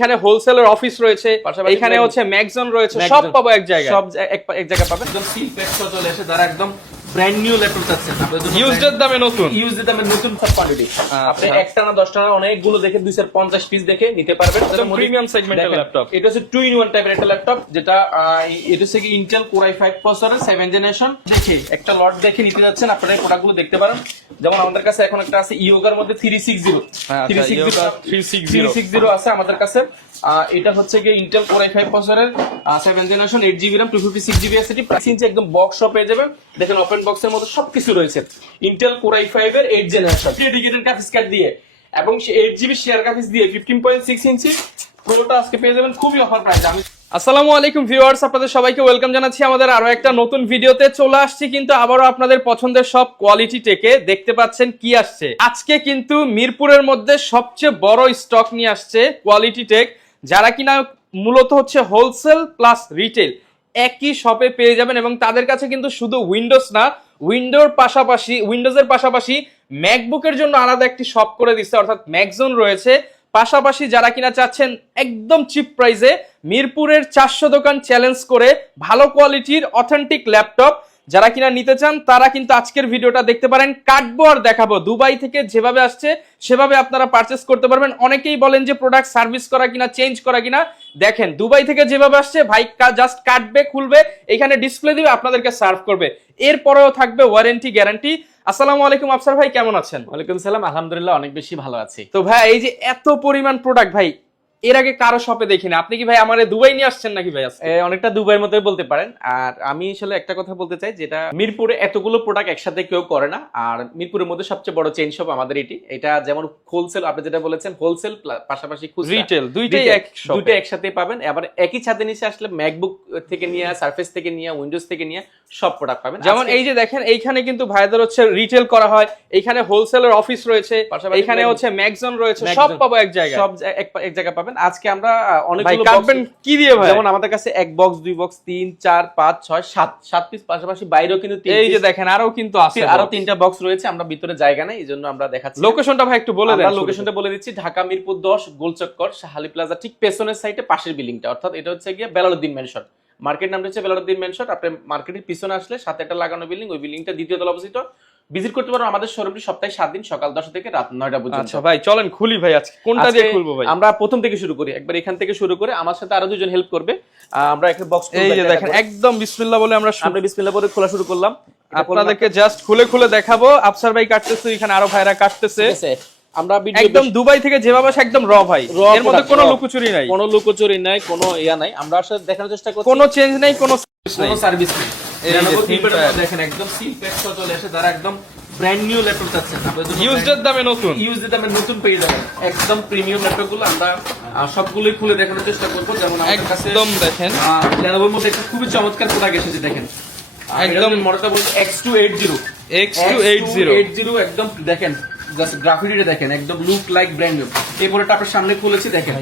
এইখানে হোলসেলের অফিস রয়েছে এখানে হচ্ছে ম্যাকজন রয়েছে সব পাবো এক জায়গায়। সব এক এক জায়গায় পাবেন। একদম সিল প্যাক চলে এসে যারা একদম ব্র্যান্ড নিউ ল্যাপটপ চাচ্ছেন। ইউজড দামে নতুন? ইউজ দিতে হবে নতুন সব কোয়ালিটি আপনি আচ্ছা। একটা না দশটা না অনেকগুলো দেখে দুইশো পঞ্চাশ পিস দেখে নিতে পারবেন। premium segment এর এটা হচ্ছে টু ইন ওয়ান টাইপের একটা ল্যাপটপ যেটা এটা হচ্ছে ইন্টেল কোরাই ফাইভ প্রসেসরের সেভেন জেনারেশন দেখে একটা লট দেখে নিতে যাচ্ছেন আপনারা এই প্রোডাক্টগুলো দেখতে পারেন। যেমন আমাদের কাছে এখন একটা আছে ইয়োগার মধ্যে three six zero three six zero 360 six zero আছে আমাদের কাছে। এটা হচ্ছে গিয়ে ইন্টেল কোর আই ফাইভ প্রসেসরের seven generation eight GB RAM two fifty six GB এসিটি price inch একদম বক্স পেয়ে যাবেন। দেখেন ওপেন বক্সের মধ্যে সবকিছু রয়েছে। ইন্টেল কোর আই ফাইভ এর eight generation dedicated graphics card দিয়ে। এবং এইট জিবি শেয়ার গ্রাফিক্স দিয়ে ফিফটিন পয়েন্ট সিক্স ইঞ্চি পুরোটা আজকে পেয়ে যাবেন খুবই অফার প্রাইস আমি আসসালামু আলাইকুম ভিউয়ার্স আপনাদের সবাইকে ওয়েলকাম জানাচ্ছি আমাদের আরও একটা নতুন ভিডিওতে চলে আসছি কিন্তু আবারও আপনাদের পছন্দের সব কোয়ালিটি টেকে দেখতে পাচ্ছেন কি আসছে। আজকে কিন্তু মিরপুরের মধ্যে সবচেয়ে বড় স্টক নিয়ে আসছে কোয়ালিটি টেক যারা কিনা মূলত হচ্ছে হোলসেল প্লাস রিটেল একই শপে পেয়ে যাবেন এবং তাদের কাছে কিন্তু শুধু উইন্ডোজ না উইন্ডোর পাশাপাশি উইন্ডোজের পাশাপাশি ম্যাকবুকের জন্য আলাদা একটি শপ করে দিচ্ছে, অর্থাৎ ম্যাকজোন রয়েছে। পাশাপাশি যারা কিনা চাচ্ছেন একদম চিপ প্রাইসে মিরপুরের চারশো দোকান চ্যালেঞ্জ করে ভালো কোয়ালিটির অথেন্টিক ল্যাপটপ যারা কিনা নিতে চান তারা কিন্তু আজকের ভিডিওটা দেখতে পারেন। কাটবো আর দেখাবো। দুবাই থেকে যেভাবে আসছে সেভাবে আপনারা পারচেস করতে পারবেন। অনেকেই বলেন যে প্রোডাক্ট সার্ভিস করা কিনা চেঞ্জ করা কিনা। দেখেন দুবাই থেকে যেভাবে আসছে ভাই জাস্ট কাটবে খুলবে এখানে ডিসপ্লে দিবে আপনাদেরকে সার্ভ করবে। এরপরেও থাকবে ওয়ারেন্টি গ্যারান্টি আসসালামু আলাইকুম আফসার ভাই কেমন আছেন? ওয়ালাইকুম সালাম আলহামদুলিল্লাহ অনেক বেশি ভালো আছি। তো ভাই এই যে এত পরিমাণ প্রোডাক্ট ভাই এর আগে কারও শপে দেখিনি। আপনি কি ভাই আমারে দুবাই নিয়ে আসছেন নাকি ভাই আজকে? অনেকটা দুবাইয়ের মতোই বলতে পারেন। আর আমি আসলে একটা কথা বলতে চাই যেটা মিরপুরে এতগুলো প্রোডাক্ট একসাথে কেউ করে না। আর মিরপুরের মধ্যে সবচেয়ে বড় চেইন শপ আমাদের এটি। এটা যেমন হোলসেল আপনি যেটা বলেছেন হোলসেল পাশাপাশি রিটেল দুইটাই এক দুটো একসাথে পাবেন। আবার একই ছাদে নিচে আসলে ম্যাকবুক থেকে নিয়ে সার্ফেস থেকে নিয়ে উইন্ডোজ থেকে নিয়ে সব প্রোডাক্ট পাবেন। যেমন এই যে দেখেন এইখানে কিন্তু ভাইদের হচ্ছে রিটেল করা হয়। এইখানে হোলসেলের অফিস রয়েছে। এখানে হচ্ছে ম্যাকজন রয়েছে। সব পাবো এক জায়গায়। সব এক জায়গায় পাবেন আজকে আমরা অনেকগুলো কাটবেন কি দিয়ে ভাই? যেমন আমাদের কাছে এক বক্স দুই বক্স তিন চার পাঁচ ছয় সাত সাত পিস পাশাপাশি বাইরেও কিন্তু এই যে দেখেন আরও কিন্তু আছে আরও তিনটা বক্স রয়েছে আমরা ভিতরে জায়গা নাই এই জন্য আমরা দেখাচ্ছি। লোকেশনটা ভাই একটু বলে দেন। লোকেশনটা বলে দিচ্ছি ঢাকা মিরপুর দশ গোলচক্কর শাহালি প্লাজা ঠিক পেছনের সাইডে পাশের বিল্ডিংটা অর্থাৎ এটা হচ্ছে গিয়ে বেলালুদ্দিন মেনশন মার্কেট নামটা হচ্ছে বেলালুদ্দিন মেনশন আপনি মার্কেটের পিছনে আসলে সাথে একটা লাগানো বিল্ডিং ওই বিল্ডিংটা দ্বিতীয় তলা অবস্থিত। ভিজিট করতে পারো আমাদের শোরুমটি সপ্তাহে সাত দিন সকাল দশটা থেকে রাত নয়টা পর্যন্ত। আচ্ছা ভাই চলেন খুলি ভাই আজকে কোনটা দিয়ে খুলবো ভাই? আমরা প্রথম থেকে শুরু করি একবার এখান থেকে শুরু করে আমার সাথে আরও দুজন হেল্প করবে। আমরা একটা বক্স এই যে দেখেন একদম বিসমিল্লাহ বলে আমরা আমরা বিসমিল্লাহ বলে খোলা শুরু করলাম। আপনাদেরকে জাস্ট খুলে খুলে দেখাবো। আফসার ভাই কাটতেছে এখানে আরও ভাইরা কাটতেছে? আমরা একদম দুবাই থেকে যেভাবে আসে একদম র ভাই। এর মধ্যে কোনো লুকোচুরি নাই। কোনো লুকোচুরি নাই কোনো ইয়া নাই। আমরা আসলে দেখানোর চেষ্টা করছি। কোনো চেঞ্জ নাই কোনো service নাই। কোনো সার্ভিস নেই দেখেন একদম সিল প্যাক চলে এসে যারা একদম ব্র্যান্ড নিউ ল্যাপটপ চাচ্ছেন আপনাদের ইউজড দামে নতুন। ইউজ দিতে আমি নতুন পেয়ে যাবেন। একদম প্রিমিয়াম ল্যাপটপগুলো আমরা সবগুলোই খুলে দেখানোর চেষ্টা করব। যেমন আমাদের কাছে একদম দেখেন। লেনোভোর মধ্যে একটা খুবই চমৎকার প্রোডাক্ট এসেছে দেখেন। একদম মডেলটা বলছে X two eight zero X280 eight zero একদম দেখেন। জাস্ট গ্রাফিটিটা দেখেন একদম লুক লাইক ব্র্যান্ড নিউ এই প্রোডাক্ট আপনার সামনে খুলেছি দেখেন।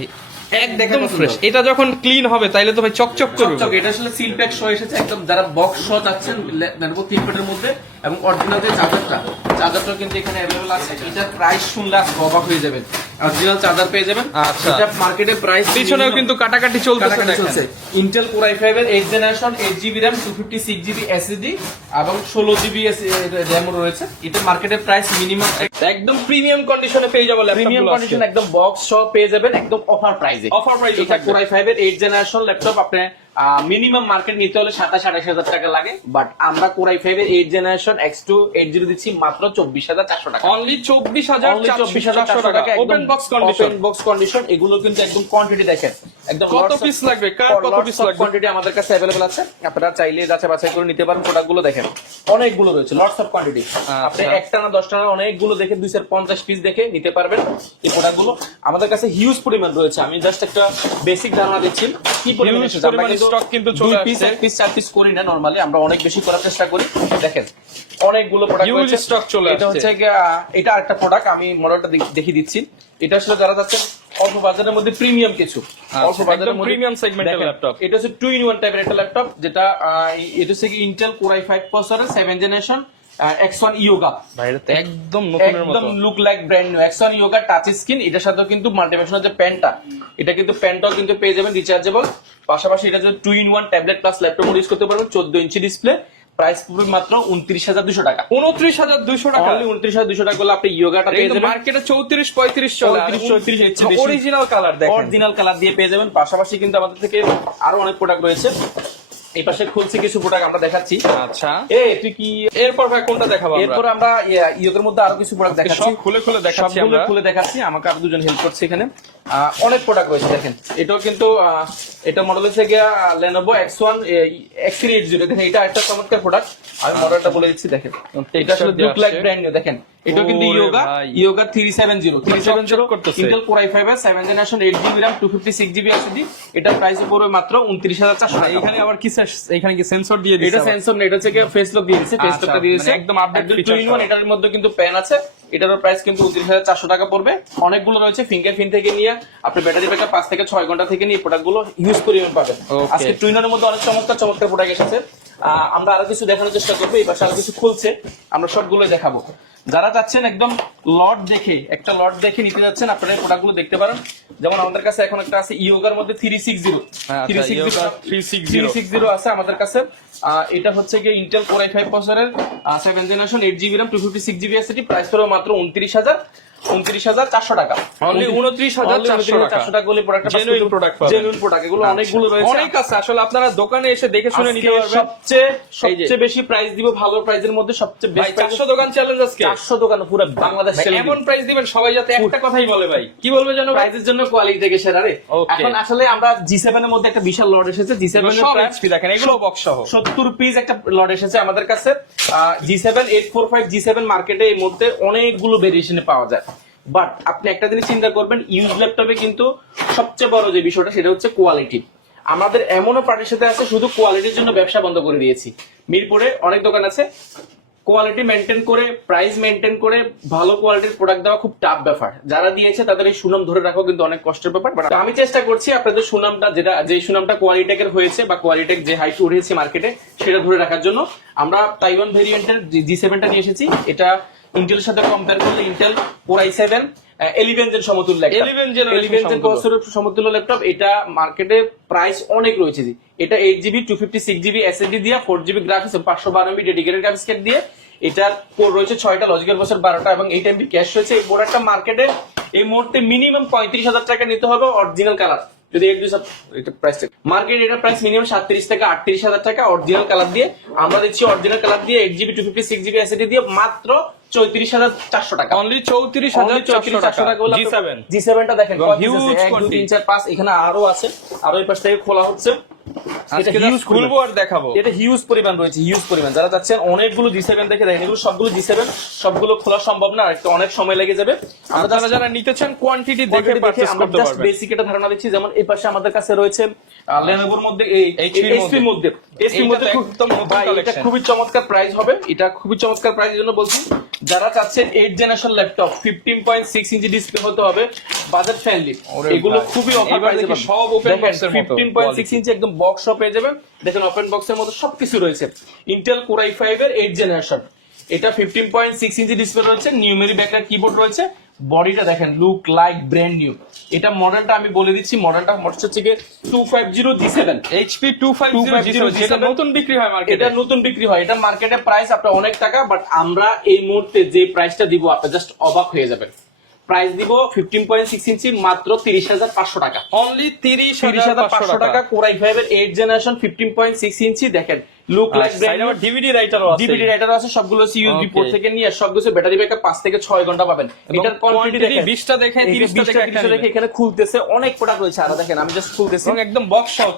এক দেখে একদম ফ্রেশ এটা যখন ক্লিন হবে তাইলে তো ভাই চকচক করবে। চকচক এটা আসলে সিল প্যাক সহ এসেছে একদম যারা বক্স সহ চাচ্ছেন তিন থিংকপ্যাডের মধ্যে। এবং অরিজিনাল যে চার্জারটা চার্জারটা কিন্তু এখানে অ্যাভেলেবল আছে। এটা প্রাইস শুনলে আপনি অবাক হয়ে যাবেন। অরিজিনাল চার্জার পেয়ে যাবেন। আচ্ছা। এটা মার্কেটে প্রাইস পিছনেও কিন্তু কাটাকাটি চলতেছে ইন্টেল কোর আই ফাইভ এর eight generation eight GB RAM two fifty six GB SSD এবং ষোলো জিবি র্যাম রয়েছে। এটা মার্কেটে প্রাইস মিনিমাম একদম প্রিমিয়াম কন্ডিশনে পেয়ে যাব প্রিমিয়াম কন্ডিশন একদম বক্স সহ পেয়ে যাবেন একদম অফার প্রাইসে অফার এ এটা কোর আই ফাইভ এর এইট জেনারেশন ল্যাপটপ আপনি মিনিমাম মার্কেট নিতে হলে সাতাশ আঠাশ হাজার টাকা লাগে বাট আমরা কোর আই ফাইভ এর eight generation x two eight zero দিচ্ছি মাত্র চব্বিশ হাজার চারশো টাকা অনলি চব্বিশ হাজার Only চব্বিশ হাজার চারশো টাকা open box condition open box condition এগুলো কিন্তু একদম কোয়ান্টিটি দেখেন একদম কত পিস লাগবে কার কত পিস লাগবে কোয়ান্টিটি আমাদের কাছে अवेलेबल আছে আপনারা চাইলে যাচাই বাছাই করে নিতে পারেন প্রোডাক্টগুলো দেখেন অনেকগুলো রয়েছে লটস অফ কোয়ান্টিটি আপনি একটা না দশটা না অনেকগুলো দেখে দুইশো পঞ্চাশ পিস দেখে নিতে পারবেন এই প্রোডাক্টগুলো আমাদের কাছে হিউজ পরিমাণ রয়েছে আমি জাস্ট একটা বেসিক ধারণা দিচ্ছি কি পরিমাণ পরিমাণ কিন্তু চলে পিস এক পিস চার পিস করি না নরমালি আমরা অনেক বেশি করার চেষ্টা করি। দেখেন অনেকগুলো প্রোডাক্ট stock চলে এটা হচ্ছে এটা প্রোডাক্ট আমি মডেলটা দেখিয়ে দিচ্ছি। এটা আসলে যারা যাচ্ছেন অল্প বাজারের মধ্যে প্রিমিয়াম কিছু। অল্প বাজারের মধ্যে এর দেখেন, laptop। এটা হচ্ছে টু ইন ওয়ান টাইপের একটা ল্যাপটপ যেটা এটা হচ্ছে ইন্টেল কোরাই ফাইভ প্রসেসরের সেভেন জেনারেশন এক্স ইয়োগা একদম নতুনের মতো একদম look like brand new X one Yoga touch screen এটার সাথে কিন্তু মাল্টিভেশনাল যে প্যান্টটা এটা কিন্তু প্যান্টটাও কিন্তু পেয়ে যাবেন রিচার্জেবল পাশাপাশি এটা যদি two in one tablet plus laptop use করতে পারবেন চোদ্দ ইঞ্চি ডিসপ্লে প্রাইস পড়বে মাত্র উনত্রিশ হাজার দুশো টাকা। উনত্রিশ হাজার দুইশো টাকা। উনত্রিশ হাজার দুশো টাকা করলে আপনি ইয়োগাটা পেয়ে যাবেন। মার্কেটে চৌত্রিশ পঁয়ত্রিশ চলে 35, 34 এর চেয়ে বেশি। অরিজিনাল কালার অরিজিনাল কালার দিয়ে পেয়ে যাবেন। পাশাপাশি কিন্তু আমাদের থেকে আরও অনেক প্রোডাক্ট রয়েছে। এই পাশে খুলছে কিছু প্রোডাক্ট আমরা দেখাচ্ছি। আচ্ছা। এ তুই কি এরপর ভাই কোনটা দেখাবো এরপর আমরা ইয়ে- ইয়োগের মধ্যে আরও কিছু প্রোডাক্ট দেখাচ্ছি। খুলে খুলে দেখাচ্ছি আমরা। খুলে দেখাচ্ছি। আমাকে আরও দুজন হেল্প করছে এখানে। অনেক প্রোডাক্ট রয়েছে দেখেন। এটাও কিন্তু আহ, এটা মডেল হচ্ছে গিয়া Lenovo X one X three eight zero দেখেন এটা একটা চমৎকার প্রোডাক্ট আমি মডেলটা বলে দিচ্ছি দেখেন। এটা আসলে ব্র্যান্ড নিউ দেখেন। এটা কিন্তু Yoga Yoga three seven zero three seven zero করতেছে। Intel five seven generation eight GB RAM two fifty six GB SSD এটার প্রাইস পড়বে মাত্র উনত্রিশ হাজার চারশো এখানে আবার কি এখানে কি সেন্সর দিয়ে এটা সেন্সর না এটা হচ্ছে ফেস লক দিয়ে দিয়েছে ফেস আচ্ছা, লকটা দিয়ে দিয়েছে। মানে একদম update টু ইন ওয়ান এটার মধ্যে কিন্তু প্যান আছে। এটারও প্রাইস কিন্তু উনত্রিশ হাজার চারশো টাকা পড়বে। অনেকগুলো রয়েছে ফিঙ্গার প্রিন্ট থেকে নিয়ে আপনি ব্যাটারি ব্যাকআপ পাঁচ থেকে ছয় ঘণ্টা থেকে নিয়ে প্রোডাক্টগুলো ইউজ পরিমাণ পাবেন. আজকে টুইনারের মধ্যে অনেক চমৎকার চমৎকার প্রোডাক্ট এসেছে। আহ, আমরা আরও কিছু দেখানোর চেষ্টা করব এই পাশে আরও কিছু খুলছে। আমরা সবগুলো দেখাবো। যারা চাচ্ছেন একদম লট দেখে একটা লট দেখে নিতে যাচ্ছেন আপনারা প্রোডাক্টগুলো প্রোডাক্টগুলো দেখতে পারেন। যেমন আমাদের কাছে এখন একটা আছে ইয়োগার মধ্যে three six zero three six Yoga 360 six zero আছে আমাদের কাছে। এটা হচ্ছে গিয়ে ইন্টেল কোর আই ফাইভ প্রসেসরের seven generation eight GB RAM two fifty six GB SSD price হলো মাত্র উনত্রিশ হাজার। উনত্রিশ হাজার চারশো টাকা। Only 29,400 টাকা। চারশো টাকা বলে product Genuine product genuine product এগুলো অনেকগুলো রয়েছে। অনেক আছে। আসলে আপনারা দোকানে এসে দেখে শুনে নিতে পারবেন। সবচেয়ে সবচেয়ে বেশি প্রাইস দিব ভালো প্রাইসের মধ্যে সবচেয়ে ভাই চারশো দোকান চ্যালেঞ্জ আজকে। চারশো দোকান পুরো বাংলাদেশ এমন প্রাইস দিবেন সবাই যাতে একটা কথাই বলে ভাই। কি বলবে? প্রাইসের জন্য কোয়ালিটি থেকে সেরা রে। এখন আসলে আমরা জি সেভেন এর মধ্যে একটা বিশাল লট এসেছে। জি সেভেন দেখেন এগুলো বক্স সহ। সত্তর পিস একটা লট এসেছে আমাদের কাছে। G seven eight four five G seven মার্কেটে এই মধ্যে অনেকগুলো ভেরিয়েশনে পাওয়া যায়। বাট আপনি একটা জিনিস চিন্তা করবেন ইউজ ল্যাপটপে কিন্তু সবচেয়ে বড় যে বিষয়টা সেটা হচ্ছে কোয়ালিটি আমাদের এমনও পার্টির সাথে আছে, শুধু কোয়ালিটির জন্য ব্যবসা বন্ধ করে দিয়েছি। মিরপুরে অনেক দোকান আছে কোয়ালিটি মেনটেন করে প্রাইস মেনটেন করে, ভালো কোয়ালিটির প্রোডাক্ট দেওয়া খুব টাফ ব্যাপার। যারা দিয়েছে তাদের এই সুনাম ধরে রাখা কিন্তু অনেক কষ্টের ব্যাপার। বাট আমি চেষ্টা করছি আপনাদের সুনামটা, যেটা, যে সুনামটা কোয়ালিটেকের হয়েছে বা কোয়ালিটেক যে হাইট উঠেছে মার্কেটে সেটা ধরে রাখার জন্য। আমরা তাইওয়ান ভেরিয়েন্টের জি সেভেনটা নিয়ে এসেছি। এটা ইন্টেলের সাথে কম্পেয়ার করলে Intel core i seven eleven gen সমতুল্য 11 generation এলিভেন জেন। প্রসেসরের সমতুল্য ল্যাপটপ এটা মার্কেটে প্রাইস অনেক রয়েছে জি। এটা eight GB two fifty six GB SSD দিয়ে ফোর জিবি গ্রাফিক্স পাঁচশো বারো এমবি ডেডিকেটেড গ্রাফিক্স কার্ড দিয়ে। এটার কোর রয়েছে ছয়টা লজিক্যাল বছর বারোটা এবং এইট এমবি ক্যাশ রয়েছে। এই প্রোডাক্টটা মার্কেটে এই মুহূর্তে মিনিমাম পঁয়ত্রিশ হাজার টাকা নিতে হবে অরিজিনাল কালার যদি এইট দুই এটা প্রাইস মার্কেট এটা প্রাইস মিনিমাম সাতত্রিশ থেকে আটত্রিশ হাজার টাকা অরিজিনাল কালার দিয়ে। আমরা দিচ্ছি অরিজিনাল কালার দিয়ে eight GB two fifty six GB SSD দিয়ে মাত্র চৌত্রিশ হাজার চারশো টাকা। অনলি চৌত্রিশ হাজার চারশো টাকা। জি সেভেন জি সেভেনটা দেখেন। তিন, চার, পাঁচ, এখানে আরও আছে। আরও এই পাশ থেকে খোলা হচ্ছে। আজকে এটা খুলবো আর দেখাবো। এটা হিউজ পরিমাণ রয়েছে হিউজ পরিমাণ। যারা চাচ্ছেন অনেকগুলো জি সেভেন দেখে দেখেন এগুলো সবগুলো জি সেভেন সবগুলো খোলা সম্ভব না একটু অনেক সময় লেগে যাবে। আমরা just- যারা নিতে চান কোয়ান্টিটি দেখে পারচেজ করতে পারবেন। বেসিক একটা ধারণা দিচ্ছি যেমন এই পাশে আমাদের কাছে রয়েছে লেনোভোর মধ্যে এই HP মধ্যে। এইচপির মধ্যে খুব একদম এটা খুবই চমৎকার প্রাইস হবে। এটা খুবই চমৎকার প্রাইস জন্য বলছি। যারা চাচ্ছেন eight generation laptop fifteen point six inch display হতে হবে বাজেট ফ্রেন্ডলি এগুলো খুবই অফার সব মতো। ফিফটিন পয়েন্ট সিক্স ইঞ্চি একদম বক্স পেয়ে যাবেন। দেখেন ওপেন বক্সের মতো সবকিছু রয়েছে। ইন্টেল কোরাই ফাইভ এর এইট জেনারেশন এটা fifteen point six inch display রয়েছে নিউমেরি ব্যাকার কিবোর্ড রয়েছে। বডিটা দেখেন লুক লাইক ব্র্যান্ড নিউ এটা মডেলটা আমি বলে দিচ্ছি মডেলটা হচ্ছে কি two five zero G seven HP two five zero 250 যেটা G7 নতুন বিক্রি হয় মার্কেটে এটা নতুন বিক্রি হয়। এটা মার্কেটে প্রাইস আপনার অনেক টাকা বাট আমরা এই মুহূর্তে যে প্রাইসটা দিব আপনি জাস্ট অবাক হয়ে যাবেন। প্রাইস দিব ফিফটিন পয়েন্ট সিক্স ইঞ্চি মাত্র তিরিশ হাজার পাঁচশো টাকা। অনলি তিরিশ তিরিশ হাজার পাঁচশো টাকা কোরাই ফাইভের eight generation fifteen point six inch দেখেন। লুক লাইক ডিভিডি রাইটারও আছে। ডিভিডি রাইটার আছে সবগুলো হচ্ছে ইউএসবি পোর্ট থেকে নিয়ে সবগুলো ব্যাটারি ব্যাকআপ পাঁচ থেকে ছয় ঘণ্টা পাবেন। এটার কোয়ান্টিটি দেখেন। 20টা দেখে, 30টা দেখে দেখে এখানে খুলতেছে অনেক প্রোডাক্ট রয়েছে। আর দেখেন আমি জাস্ট খুলতেছি। একদম বক্স সহ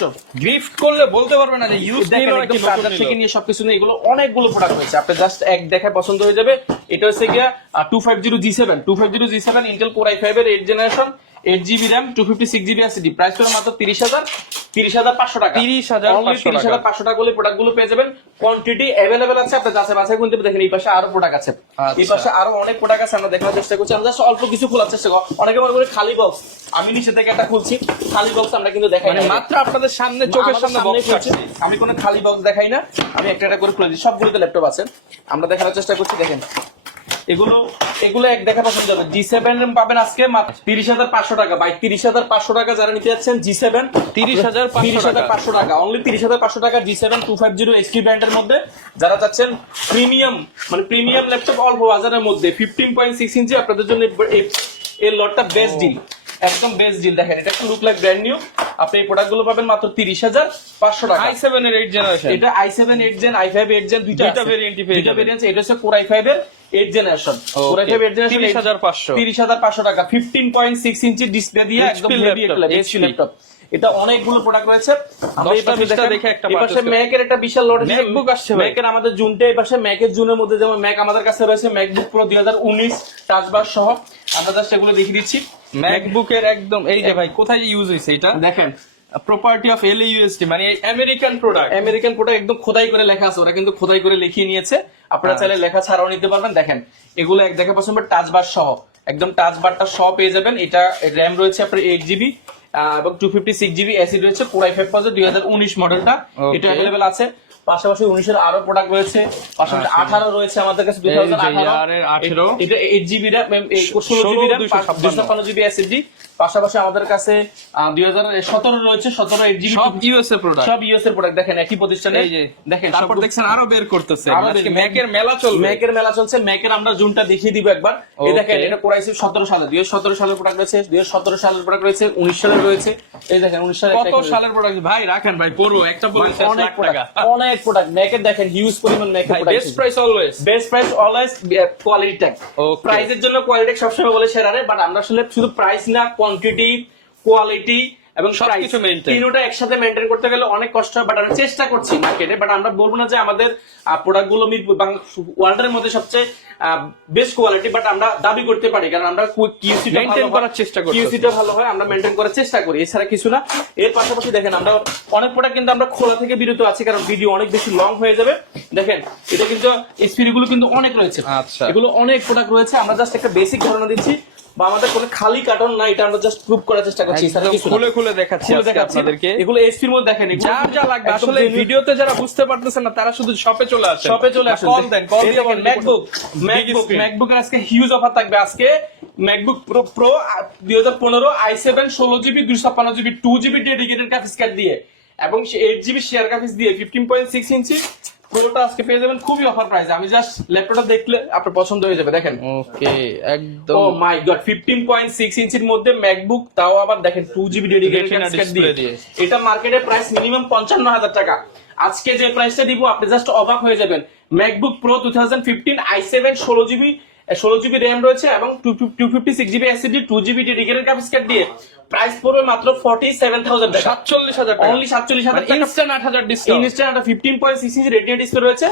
সহ। গিফট করলে বলতে পারবে না যে ইউজ নিল নাকি চার্জার থেকে নিয়ে সবকিছু নিয়ে এগুলো অনেকগুলো প্রোডাক্ট রয়েছে। আপনি জাস্ট এক দেখায় পছন্দ হয়ে যাবে। এটা হচ্ছে গিয়া two five zero G seven two five zero G seven Intel core i five এর eight generation eight GB RAM two fifty six GB price করে মাত্র তিরিশ হাজার তিরিশ হাজার পাঁচশো টাকা। 30,500 তিরিশ হাজার পাঁচশো টাকা হলে প্রোডাক্টগুলো পেয়ে যাবেন। কোয়ান্টিটি অ্যাভেলেবেল আছে আপনি যাচাই বাছাই করতে দেখেন এই পাশে আরও প্রোডাক্ট আছে। এই আচ্ছা। পাশে আরও অনেক প্রোডাক্ট আছে আমরা দেখার চেষ্টা করছি। আমরা অল্প কিছু খোলার চেষ্টা করি অনেকে মনে করে খালি বক্স আমি নিচে থেকে একটা খুলছি। খালি বক্স আমরা কিন্তু দেখাই মানে না। মাত্র আপনাদের সামনে চোখের সামনে বক্স খুলছি। আমি কোনো খালি বক্স দেখাই না। আমি একটা একটা করে খুলে দিই। সবগুলোতে ল্যাপটপ আছে। আমরা দেখানোর চেষ্টা করছি দেখেন। এগুলো এগুলো এক দেখা পছন্দ যাবে জি সেভেন পাবেন আজকে তিরিশ হাজার পাঁচশো টাকা। বাই তিরিশ হাজার পাঁচশো টাকা যারা নিতে যাচ্ছেন জি সেভেন 30,500 তিরিশ হাজার পাঁচশো টাকা। অনলি তিরিশ হাজার পাঁচশো টাকা G seven two five zero ST ব্র্যান্ডের মধ্যে। যারা চাচ্ছেন প্রিমিয়াম মানে প্রিমিয়াম ল্যাপটপ অল্প বাজারের মধ্যে। ফিফটিন পয়েন্ট সিক্স ইঞ্চি আপনাদের জন্য এই- লটটা বেস্ট ডিল একদম বেস্ট ডিল দেখেন এটা লুক লাইক ব্র্যান্ড নিউ আপনি এই প্রোডাক্টগুলো পাবেন মাত্র তিরিশ হাজার পাঁচশো টাকা। আই সেভেন এর এইট জেনারেশন এটা i7 8 জেন i5 8 জেন দুইটা ভেরিয়েন্ট দুইটা আছে। variant ই পেয়ে দুইটা যাবেন। variant হচ্ছে Core i5 এর 8 জেনারেশন. Core i5 8 জেনারেশন 30,500 30500 টাকা। 15.6 ইঞ্চি ডিসপ্লে দিয়ে একদম হেভি ল্যাপটপ এটা অনেকগুলো প্রোডাক্ট রয়েছে। পাশে। ম্যাকের একটা বিশাল লট MacBook আসছে। ম্যাকের আমাদের জুনটে এই পাশে ম্যাকের জুনের মধ্যে যেমন ম্যাক আমাদের কাছে রয়েছে ম্যাকবুক প্রো 2019 টাচবার সহ। আমরা জাস্ট এগুলো দেখিয়ে দিচ্ছি। ম্যাকবুকের একদম এই যে ভাই কোথায় ইউজ হয়েছে এটা? দেখেন প্রপার্টি অফ এল ইউএসডি মানে আমেরিকান প্রোডাক্ট আমেরিকান প্রোডাক্ট একদম খোদাই করে লেখা আছে ওরা কিন্তু খোদাই করে লিখিয়ে নিয়েছে। আপনারা চাইলে লেখা ছাড়াও নিতে পারবেন। দেখেন এগুলো এক দেখা পছন্দ টাচ বার সহ। একদম টাচ বারটা সহ পেয়ে যাবেন। এটা র্যাম রয়েছে আপনার এইট জিবি এবং two fifty six GB SSD রয়েছে কোরাই ফাইভ পাওয়া দুই হাজার উনিশ মডেলটা. এটা অ্যাভেলেবেল আছে। পাশাপাশি উনিশের আরও প্রোডাক্ট রয়েছে পাশাপাশি আচ্ছা। আঠারো রয়েছে আমাদের কাছে ইয়ার এর 18 এটা এইট জিবি র্যাম ষোলো জিবি র্যাম 256 দুশো পান্ন জিবি এসএসডি পাশাপাশি আমাদের কাছে দুই হাজার সতেরো রয়েছে সতেরো এইট জিবি সব ইউএসএ প্রোডাক্ট সব ইউএস এর প্রোডাক্ট দেখেন একই প্রতিষ্ঠানে। এই যে দেখেন তারপর দেখছেন আরও বের করতেছে। আজকে ম্যাকের মেলা চলবে। ম্যাকের মেলা চলছে। ম্যাকের আমরা জুনটা দেখিয়ে দিব একবার। এই দেখেন এটা কোরাইছে সতেরো সালে দুই সতেরো সালের প্রোডাক্ট রয়েছে দুই সতেরো সালের প্রোডাক্ট রয়েছে উনিশ সালের রয়েছে। এই দেখেন উনিশ সালের কত সালের প্রোডাক্ট ভাই রাখেন ভাই পড়ব একটা অনেক টাকা। অনেক প্রোডাক্ট ম্যাকের দেখেন হিউজ পরিমাণ ম্যাকের product best price always best price always quality tag. প্রাইসের জন্য কোয়ালিটি সবসময় বলে সেরারে বাট আমরা আসলে শুধু প্রাইস না কোয়ান্টিটি কোয়ালিটি এবং সবকিছু maintain। তিনোটা একসাথে মেনটেন করতে গেলে অনেক কষ্ট হয় বাট আমরা চেষ্টা করছি মার্কেটে বাট আমরা বলব না যে আমাদের প্রোডাক্টগুলো ওয়ার্ল্ডের মধ্যে সবচেয়ে বেস্ট কোয়ালিটি বাট আমরা দাবি করতে পারি কারণ আমরা কিউসি Maintain করার চেষ্টা করতেছি। কিউসিটা ভালো হয় আমরা মেনটেন করার চেষ্টা করি এছাড়া কিছু না এর পাশাপাশি দেখেন আমরা অনেক প্রোডাক্ট কিন্তু আমরা খোলা থেকে বিরত আছি কারণ ভিডিও অনেক বেশি লং হয়ে যাবে দেখেন এটা কিন্তু স্পিডগুলো কিন্তু অনেক রয়েছে আচ্ছা। এগুলো অনেক প্রোডাক্ট রয়েছে আমরা জাস্ট একটা বেসিক ধারণা দিচ্ছি বা আমাদের কোনো খালি কার্টন না এটা আমরা জাস্ট প্রুভ করার চেষ্টা করছি। খুলে খুলে দেখাচ্ছি আপনাদেরকে। এগুলো এসপির মধ্যে দেখেন যার যা লাগবে আসলে ভিডিওতে যারা বুঝতে পারতেছেন না তারা শুধু শপে চলে আসেন। শপে চলে আসুন। কল দেন কল দিয়ে ম্যাকবুক ম্যাকবুক ম্যাকবুকের আজকে হিউজ অফার থাকবে। আজকে ম্যাকবুক প্রো প্রো দুই হাজার পনেরো আই সেভেন ষোলো জিবি দুইশো ছাপ্পান্ন GB two GB dedicated graphics card দিয়ে। এবং এইট জিবি শেয়ার গ্রাফিক্স দিয়ে ফিফটিন পয়েন্ট সিক্স ইঞ্চি পুরোটা আজকে পেয়ে যাবেন খুবই অফার প্রাইস আমি জাস্ট ল্যাপটপটা দেখলে আপনার পছন্দ হয়ে যাবে দেখেন। Okay oh my God fifteen point six ইঞ্চির মধ্যে ম্যাকবুক তাও আবার দেখেন টু জিবি ডেডিকেটেড Retina দিয়ে। এটা মার্কেটে প্রাইস মিনিমাম পঞ্চান্ন হাজার টাকা। আজকে যে প্রাইসটা দিব আপনি জাস্ট অবাক হয়ে যাবেন। MacBook pro two thousand fifteen I seven ষোলো জিবি র্যাম রয়েছে এবং two fifty six GB SSD two GB dedicated graphics card দিয়ে প্রাইস পড়বে মাত্র ফর্টি সেভেন থাউজেন্ড সাতচল্লিশ হাজার অনলি সাতচল্লিশ হাজার ইনস্ট্যান্ট আট হাজার discount instant fifteen point six inch retina display রয়েছে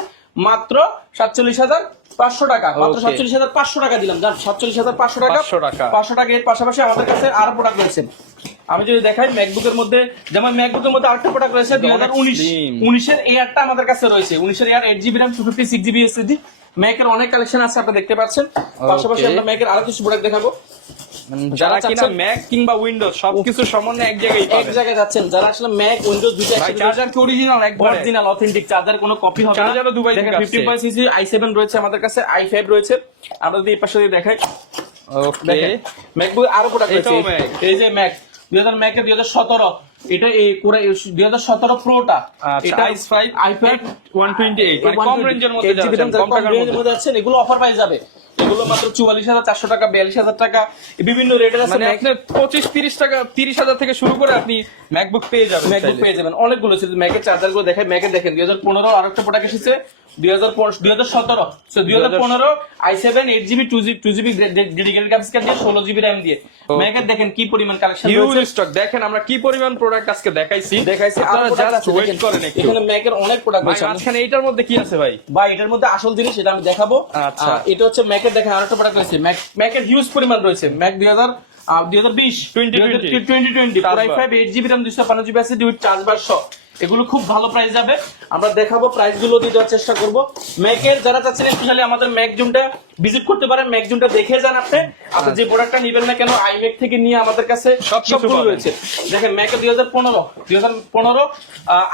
মাত্র সাতচল্লিশ হাজার পাঁচশো টাকা। মাত্র সাতচল্লিশ হাজার পাঁচশো টাকা দিলাম। জান সাতচল্লিশ হাজার পাঁচশো টাকা। 500 টাকা। পাঁচশো টাকা। এর পাশাপাশি আমাদের কাছে আরও প্রোডাক্ট রয়েছে। আমি যদি দেখাই ম্যাকবুকের মধ্যে যেমন ম্যাকবুকের মধ্যে আরেকটা প্রোডাক্ট রয়েছে দুই হাজার উনিশ। উনিশের এয়ারটা আমাদের কাছে রয়েছে। উনিশের Air eight GB RAM two fifty six GB SSD ম্যাকের অনেক কালেকশন আছে আপনি দেখতে পাচ্ছেন। পাশাপাশি আমরা ম্যাকের আরও কিছু প্রোডাক্ট দেখাবো। যারা যারা কিনা চাচ্ছেন- ম্যাক কিংবা উইন্ডোজ সবকিছু সমানে এক জায়গায় এক জায়গায় যাচ্ছেন। যারা আসলে ম্যাক উইন্ডোজ একসাথে চার্জার কি অরিজিনাল একবার। অরিজিনাল অথেন্টিক চার্জার কোনো কপি হবে না। চার্জারও দুবাই থেকে দেখেন আসছে। 15.6 i7 রয়েছে আমাদের কাছে i5 রয়েছে। আমরা যদি এই পাশে দেখাই। ওকে ম্যাকবুক আরও প্রোডাক্ট রয়েছে। এই যে ম্যাক 2000 ম্যাকের 2017 এটা এই পুরো 2017 প্রোটা আচ্ছা, i5 i5 128 মানে কম রেঞ্জের মধ্যে কম যাচ্ছেন এগুলো অফার পাই যাবে। এগুলো মাত্র 44400 টাকা 42000 টাকা বিভিন্ন রেটের আছে মানে পঁচিশ তিরিশ টাকা তিরিশ হাজার থেকে শুরু করে আপনি ম্যাকবুক পেয়ে যাবেন ম্যাকবুক পেয়ে যাবেন। অনেকগুলো আছে ম্যাকের চার্জারগুলো দেখেন ম্যাকের দেখেন দুই হাজার পনেরো আরেকটা প্রোডাক্ট এসেছে। দুই হাজার দুই হাজার সতেরো দুই হাজার পনেরো I seven eight GB two GB two GB dedicated graphics card দিয়ে ষোলো জিবি র্যাম দিয়ে। ম্যাকের দেখেন কি পরিমাণ কালেকশন হিউজ স্টক দেখেন আমরা কি পরিমাণ প্রোডাক্ট আজকে দেখাইছি। দেখাইছি। আপনারা জাস্ট আছে, ওয়েট। করেন একটু। এখানে ম্যাকের অনেক প্রোডাক্ট ভাই রয়েছে। মাঝখানে এইটার মধ্যে কি আছে ভাই? বা এটার মধ্যে আসল জিনিস এটা আমি দেখাবো। আচ্ছা। এটা হচ্ছে ম্যাকের দেখেন আরেকটা প্রোডাক্ট রয়েছে। ম্যাকের হিউজ পরিমাণ রয়েছে। ম্যাক দুই হাজার দুই হাজার বিশ 2020 টোয়েন্টি টোয়েন্টি প্রায় bar। Five eight GB RAM দুইশো পাঁচ জিবি আছে দুই চার্জ বার সহ। এগুলো খুব ভালো প্রাইস যাবে। আমরা দেখাবো প্রাইসগুলো দিয়ে দেওয়ার চেষ্টা করব। ম্যাকের যারা চাচ্ছেন স্পেশালি আমাদের ম্যাক জুমটা ভিজিট করতে পারেন ম্যাকজুনটা দেখে যান আপনি। আপনি যে প্রোডাক্টটা নেবেন না কেন আইমেক থেকে নিয়ে আমাদের কাছে সব সবগুলো রয়েছে। দেখেন ম্যাক দুই হাজার পনেরো দুই হাজার পনেরো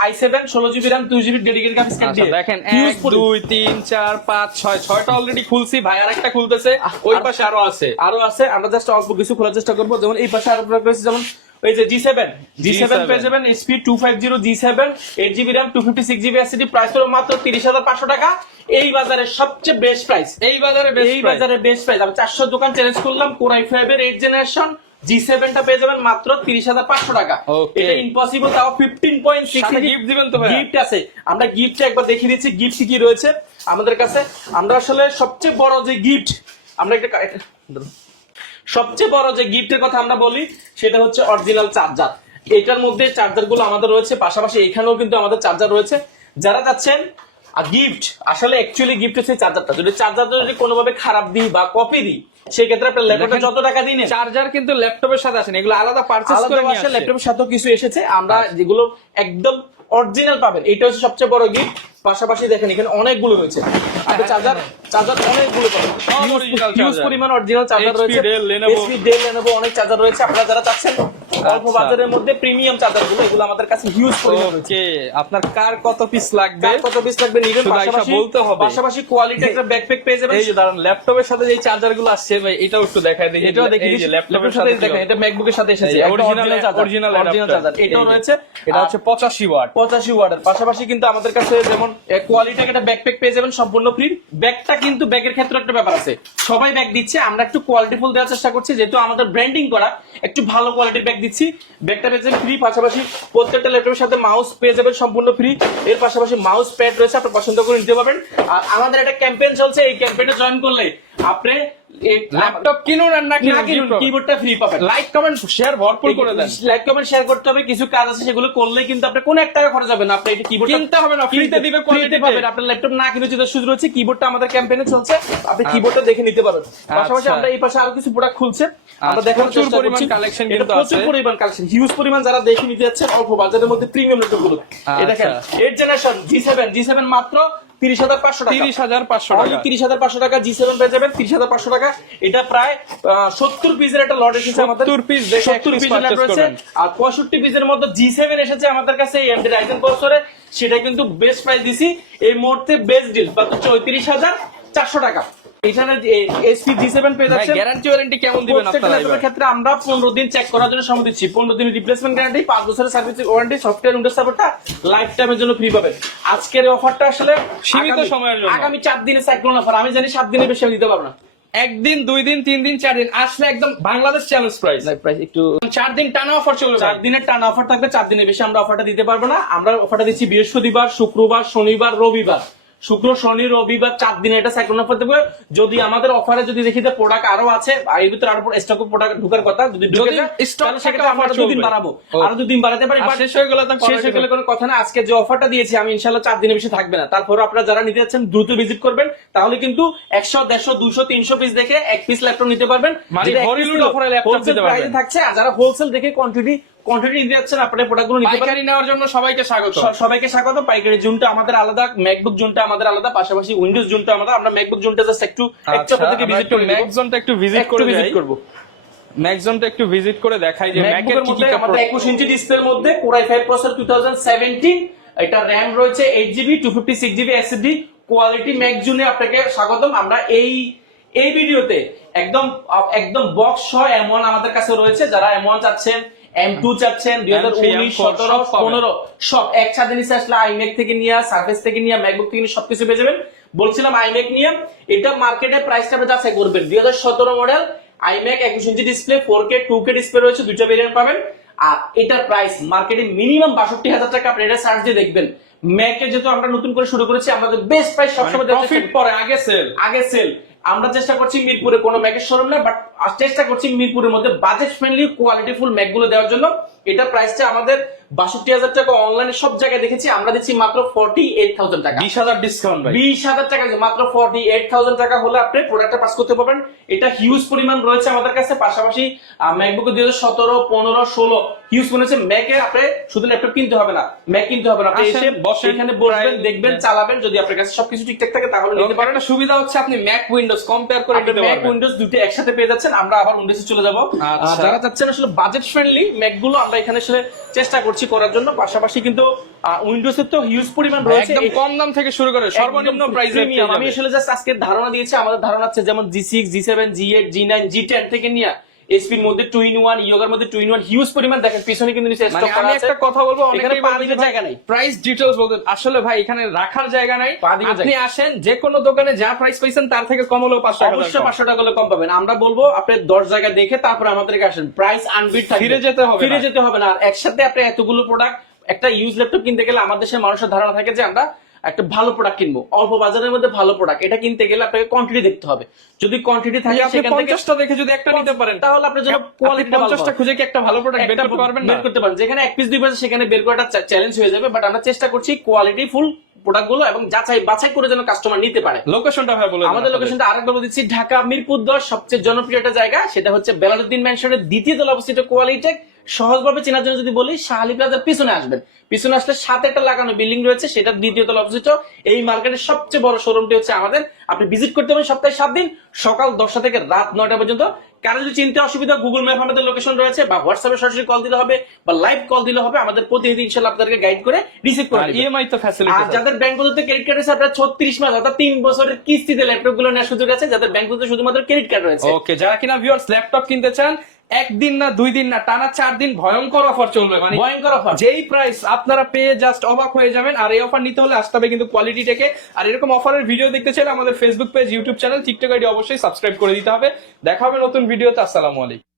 আই সেভেন ষোলো জিবি র্যাম দুই জিবি ডেডিকেট গ্রাফিক্স কার্ড দিয়ে। দেখেন এক দুই তিন চার পাঁচ ছয় ছয়টা অলরেডি খুলছি ভাই আর একটা খুলতেছে ওই পাশে আরও আছে। আরও আছে আমরা জাস্ট অল্প কিছু খোলার চেষ্টা করব। যেমন এই পাশে আরও প্রোডাক্ট রয়েছে যেমন ওই যে জি সেভেন জি সেভেন পেয়ে যাবেন SP two five zero G seven eight GB RAM two fifty six GB SSD price হলো মাত্র তিরিশ হাজার পাঁচশো টাকা। এই বাজারের সবচেয়ে বেস্ট প্রাইস এই বাজারে এই বাজারে বেস্ট প্রাইস আমি চারশো দোকান চ্যালেঞ্জ করলাম কোরাই ফাইভ এর এইট জেনারেশন জি সেভেনটা পেয়ে যাবেন মাত্র তিরিশ হাজার পাঁচশো টাকা. এটা ইম্পসিবল তাও ফিফটিন পয়েন্ট সিক্স gift দিবেন তো গিফট আছে। আমরা গিফট একবার দেখিয়ে দিচ্ছি গিফট কি রয়েছে আমাদের কাছে। আমরা আসলে সবচেয়ে বড় যে গিফট আমরা একটা। সবচেয়ে বড় যে গিফটের কথা আমরা বলি সেটা হচ্ছে অরিজিনাল চার্জার এটার মধ্যে চার্জারগুলো আমাদের রয়েছে পাশাপাশি এখানেও কিন্তু আমাদের চার্জার রয়েছে। যারা যাচ্ছেন গিফট আসলে অ্যাকচুয়ালি গিফট হচ্ছে চার্জারটা যদি চার্জারটা যদি কোনোভাবে খারাপ দিই বা কপি দিই সেই ক্ষেত্রে আপনার ল্যাপটপে যত টাকা দিন চার্জার কিন্তু ল্যাপটপের সাথে আসেন এগুলো আলাদা পারচেজ করে নিয়ে ভাষায় ল্যাপটপের সাথেও কিছু এসেছে। আমরা যেগুলো একদম অরিজিনাল পাবেন এটা হচ্ছে সবচেয়ে বড় গিফট পাশাপাশি দেখেন এখানে অনেকগুলো রয়েছে। আপনি চার্জার চার্জার অনেকগুলো charger। পরিমাণ অরিজিনাল চার্জার রয়েছে। অনেক চার্জার রয়েছে। আপনারা যারা চাচ্ছেন অল্প আচ্ছা। বাজারের মধ্যে প্রিমিয়াম চার্জারগুলো এগুলো আমাদের কাছে হিউজ পরিমাণ রয়েছে। আপনার কার কত পিস লাগবে? কত পিস লাগবে নিবেন পাশাপাশি বলতে হবে। পাশাপাশি কোয়ালিটি একটা ব্যাকপ্যাক পেয়ে যাবেন। এই যে দাঁড়ান ল্যাপটপের সাথে যে চার্জারগুলো আসছে ভাই এটাও একটু দেখায় দিই। এটাও দেখে এই যে ল্যাপটপের সাথে দেখেন এটা ম্যাকবুকের সাথে এসেছে। original adapter। charger। এটাও রয়েছে। এটা হচ্ছে পঁচাশি ওয়াট পঁচাশি ওয়াটের পাশাপাশি কিন্তু আমাদের কাছে যেমন কোয়ালিটি একটা ব্যাকপ্যাক পেয়ে যাবেন, সম্পূর্ণ ফ্রি ব্যাগটা কিন্তু ব্যাগের ক্ষেত্রে একটা ব্যাপার আছে। সবাই ব্যাগ দিচ্ছে, আমরা একটু দেওয়ার চেষ্টা করছি, যেহেতু আমাদের ব্র্যান্ডিং করা, একটু ভালো কোয়ালিটির ব্যাগ দিচ্ছি। ব্যাগটা পেয়ে যাবেন ফ্রি পাশাপাশি প্রত্যেকটা ল্যাপটপের সাথে মাউস পেয়ে যাবেন, সম্পূর্ণ ফ্রি এর পাশাপাশি মাউস প্যাড রয়েছে আপনি পছন্দ করে নিতে পারবেন। আর আমাদের একটা ক্যাম্পেইন চলছে, এই ক্যাম্পেইনে জয়েন করলে, আপনি ল্যাপটপ কিনুন আর না কিনুন কিবোর্ডটা ফ্রি পাবেন। লাইক কমেন্ট শেয়ার ভরপুর করে দেন। লাইক কমেন্ট শেয়ার করতে হবে কিছু কাজ আছে সেগুলো করলে কিন্তু আপনি কোনো এক টাকা খরচ হবে না আপনি এটা কিবোর্ড কিনতে হবে না, free তে দিবে তে। পাবেন। আপনার ল্যাপটপ না কিনে যেটা সুযোগ রয়েছে কিবোর্ডটা আমাদের ক্যাম্পেইনে চলছে আপনি কিবোর্ডটা দেখে নিতে পারবেন। পাশাপাশি আচ্ছা। আমরা এই পাশে আরও কিছু প্রোডাক্ট খুলছে আমরা আচ্ছা, দেখার চেষ্টা করছি। এটা কিন্তু প্রচুর পরিমাণ কালেকশন হিউজ পরিমাণ যারা দেখে নিতে যাচ্ছে অল্প বাজারের মধ্যে প্রিমিয়াম ল্যাপটপগুলো। এই দেখেন আচ্ছা। Generation G seven G seven মাত্র তিরিশ হাজার পাঁচশো টাকা। তিরিশ হাজার পাঁচশো টাকা। তিরিশ হাজার পাঁচশো টাকা জি সেভেন পেয়ে যাবেন। তিরিশ হাজার পাঁচশো টাকা। এটা প্রায় সত্তর পিসের একটা লট এসেছে আমাদের। 70 পিস সত্তর পিসের রয়েছে আর পঁয়ষট্টি পিসের মধ্যে জি সেভেন এসেছে আমাদের কাছে এমডি রাইজেন প্রসেসরে সেটা কিন্তু বেস্ট প্রাইস দিছি। এই মুহূর্তে বেস্ট ডিল মাত্র চৌত্রিশ হাজার চারশো টাকা। এখানে এসপি জি সেভেন পেয়ে যাচ্ছে গ্যারান্টি ওয়ারেন্টি কেমন দিবেন আপনারা ক্ষেত্রে আমরা পনেরো দিন চেক করার জন্য সময় দিচ্ছি। পনেরো দিন রিপ্লেসমেন্ট গ্যারান্টি পাঁচ বছরের সার্ভিস ওয়ারেন্টি সফটওয়্যার উইন্ডোজ সাপোর্টটা লাইফ টাইমের জন্য ফ্রি পাবেন। আজকের অফারটা আসলে সীমিত আগামী- সময়ের জন্য। আগামী চার দিনের সাইক্লোন অফার আমি জানি সাত দিনের বেশি আমি দিতে পারব না। একদিন দুই দিন তিন দিন চার দিন আসলে একদম বাংলাদেশ চ্যালেঞ্জ প্রাইস প্রাইস একটু চার দিন টানা অফার চলবে চার দিনের টানা অফার থাকবে চার দিনের বেশি আমরা অফারটা দিতে পারব না। আমরা অফারটা দিচ্ছি বৃহস্পতিবার শুক্রবার শনিবার রবিবার। শুক্র শনি রবিবার চার দিনে এটা সাইক্লোন অফার দেবো। যদি আমাদের অফারে যদি দেখি যে প্রোডাক্ট আরও আছে এর ভিতরে আরও স্টক প্রোডাক্ট ঢুকার কথা যদি ঢুকে সেক্ষেত্রে আমরা দুদিন বাড়াবো। আরও দুদিন বাড়াতে পারি শেষ হয়ে গেলে শেষ হয়ে গেলে কোনো কথা না। আজকে যে অফারটা দিয়েছি আমি ইনশাল্লাহ চার দিনের বেশি থাকবে না। তারপর আপনারা যারা নিতে যাচ্ছেন দ্রুত ভিজিট করবেন। তাহলে কিন্তু একশো দেড়শো দুশো তিনশো পিস দেখে এক পিস ল্যাপটপ নিতে পারবেন। মানে দিতে পারবেন। থাকছে আর যারা হোলসেল দেখে কোয়ান্টিটি কোয়ান্টিটি নিতে যাচ্ছেন আপনারা প্রোডাক্টগুলো নিতে পাইকারি নেওয়ার জন্য সবাইকে স্বাগত। সবাইকে স্বাগত। পাইকারি জোনটা আমাদের আলাদা ম্যাকবুক জোনটা আমাদের আলাদা পাশাপাশি উইন্ডোজ জোনটা আমাদের। আমরা ম্যাকবুক জোনটা জাস্ট একটু একটু আপনাদেরকে ভিজিট করে ম্যাক জোনটা একটু ভিজিট করে ভিজিট করব। একটু ভিজিট করে দেখাই যে ম্যাকের কি কি আমাদের একুশ ইঞ্চি ডিসপ্লের মধ্যে core i five processor two thousand seventeen এটা র্যাম রয়েছে eight GB two fifty six GB SSD quality Mac জুনে আপনাকে স্বাগতম। আমরা এই এই ভিডিওতে একদম একদম বক্স সহ এম ওয়ান আমাদের কাছে রয়েছে। যারা এম ওয়ান চাচ্ছেন এম টু চাচ্ছেন দুই হাজার উনিশ M4 সতেরো। পনেরো সব একসাথে নিচে আসলে আইমেক থেকে নিয়ে সার্ফেস থেকে নিয়ে ম্যাকবুক থেকে নিয়ে সবকিছু পেয়ে যাবেন। বলছিলাম আইমেক নিয়ে এটা মার্কেটে প্রাইসটা আপনি যাচাই করবেন। দুই হাজার সতেরো মডেল আইম্যাক একুশ inch display four K two K display রয়েছে দুইটা ভেরিয়েন্ট পাবেন। আর এটার প্রাইস মার্কেটে মিনিমাম বাষট্টি হাজার টাকা আপনি এটা সার্চ দিয়ে দেখবেন। ম্যাকে যেহেতু আমরা নতুন করে শুরু করেছি আমাদের বেস্ট প্রাইস সবসময় প্রফিট পরে আগে সেল আগে সেল আমরা চেষ্টা করছি মিরপুরে কোনো ম্যাকের শোরুম না বাট চেষ্টা করছি মিরপুরের মধ্যে budget friendly qualityful full Mac দেওয়ার জন্য। এটা প্রাইসটা আমাদের বাষট্টি হাজার টাকা অনলাইনে সব জায়গায় দেখেছি আমরা দিচ্ছি মাত্র ফর্টি এইট থাউজেন্ড টাকা। বিশ হাজার ডিসকাউন্ট বিশ হাজার টাকা মাত্র ফর্টি এইট থাউজেন্ড টাকা হলে আপনি প্রোডাক্টটা পাস করতে পারবেন। এটা হিউজ পরিমাণ রয়েছে আমাদের কাছে পাশাপাশি ম্যাকবুক দুই হাজার সতেরো পনেরো ষোলো হিউজ মনে হচ্ছে ম্যাকে আপনি শুধু ল্যাপটপ কিনতে হবে না ম্যাক কিনতে হবে না। আপনি এসে বসেন, এখানে বসবেন দেখবেন হ্যাঁ। চালাবেন যদি আপনার কাছে সবকিছু ঠিকঠাক থাকে তাহলে নিতে পারেন। একটা সুবিধা হচ্ছে আপনি ম্যাক উইন্ডোজ কম্পেয়ার করে নিতে ম্যাক উইন্ডোজ দুটো একসাথে পেয়ে যাচ্ছেন আমরা আবার উইন্ডোজে চলে যাব। আচ্ছা। যারা চাচ্ছেন আসলে বাজেট ফ্রেন্ডলি ম্যাকগুলো আমরা এখানে আসলে চেষ্টা করছি। করার জন্য। পাশাপাশি কিন্তু উইন্ডোজের তো হিউজ পরিমাণ রয়েছে। একদম কম দাম থেকে শুরু করে সর্বনিম্ন প্রাইস প্রাইসে আমি আসলে জাস্ট আজকে ধারণা দিয়েছি আমাদের ধারণা আছে যেমন G six G seven G eight G nine G ten থেকে নিয়ে এসপির মধ্যে টু ইন ওয়ান ইয়োগার মধ্যে টু ইন ওয়ান হিউজ পরিমাণ দেখেন পিছনে কিন্তু নিচে মানে করা আমি আছে। একটা কথা বলব এখানে অনেকেই পা দিতে জায়গা নেই। প্রাইস ডিটেলস বলতে আসলে ভাই এখানে রাখার জায়গা নাই। আপনি আসেন যে কোনো দোকানে যা প্রাইস পাইছেন তার থেকে কম হলেও পাঁচশো টাকা অবশ্যই কম। পাঁচশো টাকা হলে কম পাবেন। আমরা বলব আপনি দশ জায়গায় দেখে তারপরে আমাদের কাছে আসেন। প্রাইস আনবিট ফিরে যেতে হবে ফিরে যেতে হবে না। আর একসাথে আপনি এতগুলো প্রোডাক্ট একটা ইউজ ল্যাপটপ কিনতে গেলে আমাদের দেশের মানুষের ধারণা থাকে যে আমরা একটা ভালো প্রোডাক্ট কিনবো। অল্প বাজারের মধ্যে ভালো প্রোডাক্ট এটা কিনতে গেলে আপনাকে কোয়ান্টিটি দেখতে হবে। যদি কোয়ান্টিটি থাকে আপনি সেখান থেকে পঞ্চাশটা দেখে যদি একটা নিতে পারেন তাহলে আপনার জন্য কোয়ালিটি পঞ্চাশটা খুঁজে কি একটা ভালো প্রোডাক্ট বের করতে পারবেন? বের করতে পারবেন। যেখানে এক পিস দুই পিস সেখানে বের করাটা চ্যালেঞ্জ হয়ে যাবে বাট আমরা চেষ্টা করছি কোয়ালিটি ফুল প্রোডাক্টগুলো এবং যাচাই বাছাই করে যেন কাস্টমার নিতে পারে। লোকেশনটা ভাই বলে আমাদের লোকেশনটা আরেকবার বলে দিচ্ছি ঢাকা মিরপুর দশ সবচেয়ে জনপ্রিয় একটা জায়গা সেটা হচ্ছে বেলালুদ্দিন ম্যানশনের দ্বিতীয় তলা অবস্থিত কোয়ালিটেক সহজভাবে চেনার জন্য যদি বলি শাহালি প্লাজার পিছনে আসবেন। পিছনে আসলে সাথে একটা লাগানো বিল্ডিং রয়েছে সেটা দ্বিতীয় তলা অবস্থিত। এই মার্কেটের সবচেয়ে বড় শোরুমটি হচ্ছে আমাদের। আপনি ভিজিট করতে পারেন সপ্তাহে সাত দিন সকাল দশটা থেকে রাত নয়টা পর্যন্ত। কারও যদি চিনতে অসুবিধা গুগল ম্যাপ আমাদের লোকেশন রয়েছে বা হোয়াটসঅ্যাপে সরাসরি কল দিলে হবে বা লাইভ কল দিলে হবে আমাদের প্রতিনিধি ইনশাল্লাহ আপনাদেরকে গাইড করে রিসিভ করে ইএমআই তো ফ্যাসিলিটি আর যাদের ব্যাংক পদ্ধতিতে ক্রেডিট কার্ড রয়েছে আপনার ছত্রিশ মাস অর্থাৎ তিন বছরের কিস্তিতে ল্যাপটপগুলো নেওয়ার সুযোগ আছে। যাদের ব্যাংক পদ্ধতিতে শুধুমাত্র ক্রেডিট কার্ড রয়েছে। ওকে যারা কিনা ভিউয়ার্স ল্যাপটপ কিনতে চান একদিন না দুই দিন না টানা চার দিন ভয়ঙ্কর অফার চলবে মানে ভয়ঙ্কর অফার যেই প্রাইস আপনারা পেয়ে জাস্ট অবাক হয়ে যাবেন আর এই অফার নিতে হলে আসতে হবে কিন্তু কোয়ালিটি থেকে। আর এরকম অফারের ভিডিও দেখতে চাইলে আমাদের Facebook page YouTube channel TikTok ID অবশ্যই সাবস্ক্রাইব করে দিতে হবে। দেখা হবে নতুন ভিডিওতে আসসালামু আলাইকুম।